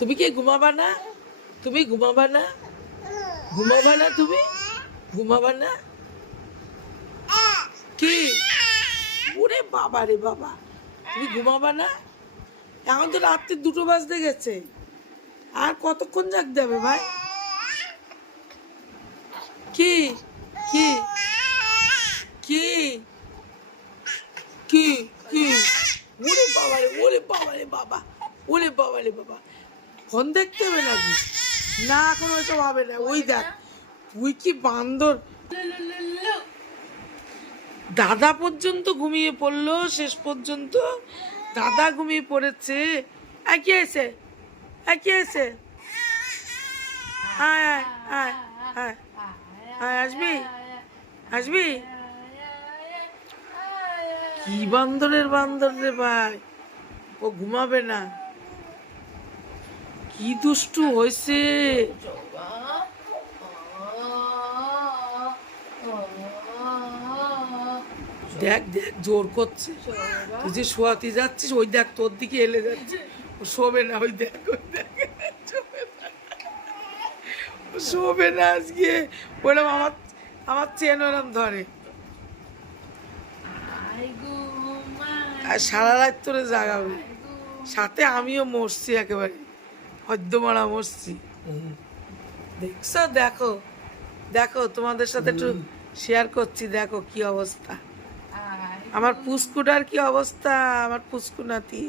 তুমি কি ঘুমাবা না? তুমি ঘুমাবা না? ঘুমাবা না তুমি? ঘুমাবা না? কি? ওরে বাবা রে বাবা, তুমি ঘুমাবা না? এখন তো রাত্রি 2টো বাজতে গেছে, আর কতক্ষণ জাগতে হবে ভাই? কি কি কি কি কি? ওরে বাবা রে, ওরে বাবা রে বাবা, ওরে বাবা রে বাবা, ফোন দেখতে হবে নাকি? না এখন ওইসব হবে না। ওই দেখ, তুই কি বান্দর! দাদা পর্যন্ত ঘুমিয়ে পড়লো, শেষ পর্যন্ত দাদা ঘুমিয়ে পড়েছে। কি আছে? কি আছে? আয় আয় আয় আয় আয়, আসবি? আসবি? কি বান্দরের বান্দর রে ভাই, ও ঘুমাবে না। কি দুষ্টু হয়েছে! দেখ দেখ, জোর করছে। তুই যে শোয়াতে যাচ্ছিস, ওই দেখ তোর দিকে এলে যাচ্ছে। ও শোবে না, ওই দেখ, ওই দেখ, শোবে না। ও শোবে না আজকে। ওরম আমার চেন ওরম ধরে, আর সারা রাত তোরে জাগাবে। সাথে আমিও মরছি, একেবারে হদ্দ মারা মরছি। দেখছো? দেখো দেখো, তোমাদের সাথে একটু শেয়ার করছি, দেখো কি অবস্থা আমার পুস্কুটার, কি অবস্থা আমার পুস্কু নাতি।